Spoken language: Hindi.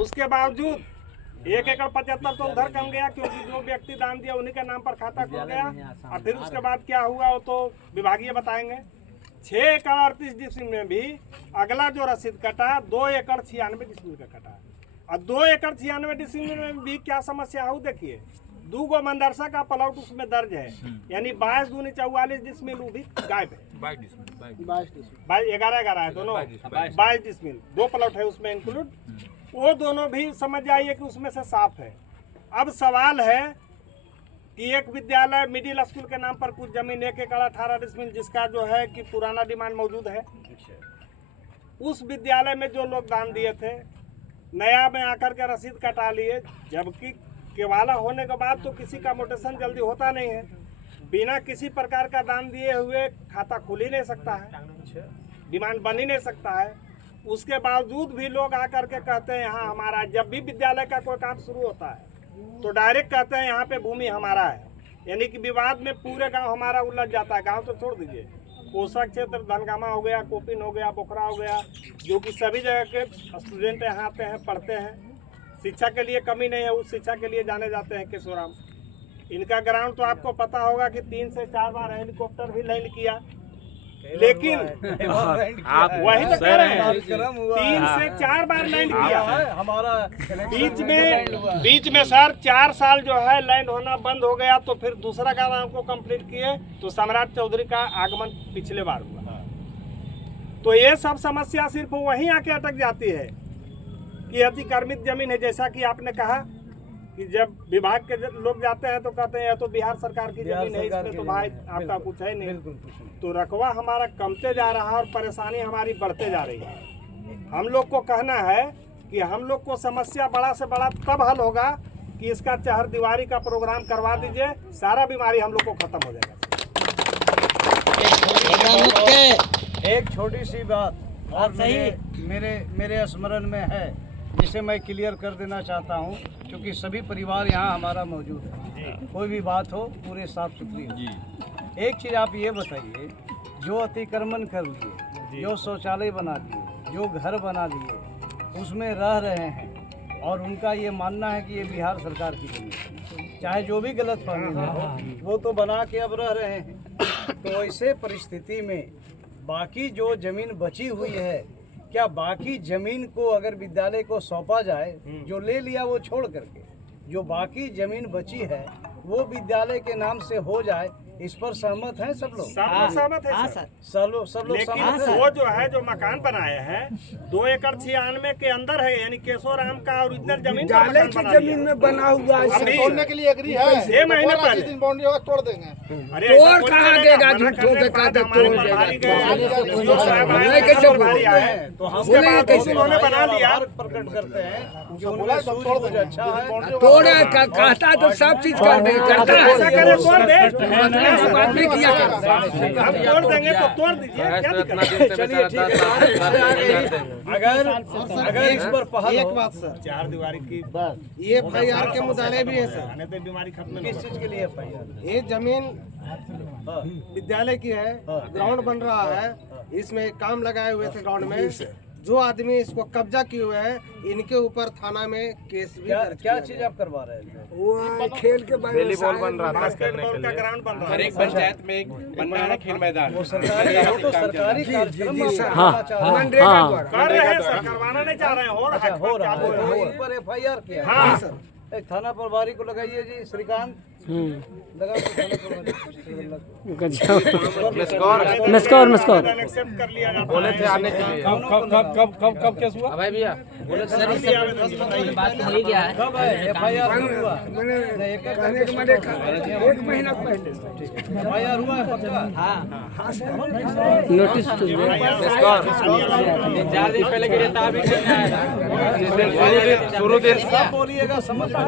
उसके बावजूद 1 एकड़ 75 तो उधर कम गया, क्योंकि जो व्यक्ति दान दिया उन्हीं के नाम पर खाता खुल गया। और फिर उसके बाद क्या हुआ वो तो विभागीय बताएंगे। 6 एकड़ 38 डिसमिल में भी अगला जो रसीद कटा 2 एकड़ 96 डिसमिल का कटा। और 2 एकड़ 96 डिसमिल में भी क्या समस्या है देखिए, 2 गो मंदरसा का प्लॉट उसमें दर्ज है, यानी 22 दूनी 44 डिसमिल वो भी गायब है। 11 है दोनों, 22 डिसमिल 2 प्लॉट है उसमें इंक्लूड, वो दोनों भी समझ जाइए कि उसमें से साफ है। अब सवाल है कि एक विद्यालय मिडिल स्कूल के नाम पर कुछ जमीन 1 एकड़ 18 डिसमिल जिसका जो है कि पुराना डिमांड मौजूद है, उस विद्यालय में जो लोग दान दिए थे नया में आकर के रसीद कटा लिए, जबकि केवाला होने के बाद तो किसी का मोटेशन जल्दी होता नहीं है। बिना किसी प्रकार का दान दिए हुए खाता खुल ही नहीं सकता है, डिमांड बन ही नहीं सकता है। उसके बावजूद भी लोग आकर के कहते हैं यहाँ हमारा। जब भी विद्यालय का कोई काम शुरू होता है तो डायरेक्ट कहते हैं यहाँ पे भूमि हमारा है, यानी कि विवाद में पूरे गांव हमारा उलझ जाता है। गांव तो छोड़ दीजिए, पोषक क्षेत्र धनगामा हो गया, कोपिन हो गया, बोखरा हो गया, जो कि सभी जगह के स्टूडेंट यहाँ आते हैं, पढ़ते हैं, शिक्षा के लिए कमी नहीं है, उस शिक्षा के लिए जाने जाते हैं केशोराम। इनका ग्राउंड तो आपको पता होगा कि 3 से 4 बार हेलीकॉप्टर भी लैंड किया, लेकिन आप वही तो कह रहे हैं 3 से 4 बार लैंड किया हमारा। बीच में सर 4 साल जो है लैंड होना बंद हो गया, तो फिर दूसरा काम हमको कंप्लीट किए तो सम्राट चौधरी का आगमन पिछले बार हुआ। तो ये सब समस्या सिर्फ वहीं आके अटक जाती है कि अतिक्रमित जमीन है। जैसा कि आपने कहा कि जब विभाग के लोग जाते हैं तो कहते हैं तो बिहार सरकार की जमीन है, इसमें तो भाई आपका कुछ है नहीं। तो रकबा हमारा कमते जा रहा है और परेशानी हमारी बढ़ते जा रही है। हम लोग को कहना है कि हम लोग को समस्या बड़ा से बड़ा तब हल होगा कि इसका चहरदीवारी का प्रोग्राम करवा दीजिए, सारा बीमारी हम लोग को खत्म हो जाएगा। एक छोटी सी बात और मेरे स्मरण में है, जिसे मैं क्लियर कर देना चाहता हूं, क्योंकि सभी परिवार यहाँ हमारा मौजूद है। कोई भी बात हो पूरे साफ सुथरी हो। एक चीज़ आप ये बताइए, जो अतिक्रमण कर लिए, जो शौचालय बना दिए, जो घर बना लिए, उसमें रह रहे हैं और उनका ये मानना है कि ये बिहार सरकार की जमीन है, चाहे जो भी गलत फहमी हो, वो तो बना के अब रह रहे हैं। तो ऐसे परिस्थिति में बाकी जो जमीन बची हुई है, क्या बाकी जमीन को अगर विद्यालय को सौंपा जाए, जो ले लिया वो छोड़ करके, जो बाकी जमीन बची है वो विद्यालय के नाम से हो जाए, इस पर सहमत हैं सब लोग? सहमत है सर। सब लोग सहमत है। वो जो है जो मकान बनाए हैं 2 एकड़ 96 के अंदर है, यानी केशोराम का ओरिजिनल जमीन जमीन में बना हुआ है, तोड़ने के लिए एग्री है। 6 महीने पहले दिन बाउंड्री होगा तोड़ देंगे। अरे तोड़ कहाँ देगा, झूठों के कहते तोड़ तो उसके बाद उन्होंने बना लिया। प्रकट करते हैं जो उनका सूझबूझ अच्छा है, तोड़े कहता तो सब चीज कर दे, करता है। ऐसा करे तोड़ दे, बात नहीं किया हम तोड़ देंगे तो तोड़ दीजिए, क्या दिक्कत है? चलिए ठीक है। अगर इस पर पहल एक हो, बात सर, चहरदीवारी की ये FIR के मुताले भी है सर। आने पे बीमारी खत्म नहीं किस चीज के लिए FIR? ये जमीन विद्यालय की है, ग्राउंड बन रहा है, इसमें काम लगाए हुए थे ग्राउंड में। जो आदमी इसको कब्जा किए हुए हैं, इनके ऊपर थाना में केस भी दर्ज क्या किया चीज आप करवा रहे थे? वो खेल के वॉलीबॉल बन रहा था, बास्केटबॉल का ग्राउंड बन रहा है। हर एक पंचायत में एक बनना है खेल मैदान। वो सरकारी, वो तो सरकारी कार्यक्रम मनरेगा द्वारा कर रहे हैं सर, करवाना नहीं चाह रहे हैं, हो रहा है, हो रहा चालू है। है। इन पर FIR किया। हाँ एक थाना प्रभारी को लगाइए जी, श्रीकांत लगा दो थाना प्रभारी। मस्कोर एक्सेप्ट कर लिया जाता है। बोले थे आने के लिए। कब केस हुआ? भाई भैया बोले थे कब है FIR हुआ? मैंने कहने के मारे 1 महीना पहले FIR हुआ है पक्का? नोटिस चार दिन पहले गिरफ्तार भी करना है। शुरू दिन सब बोलिएगा, समझ में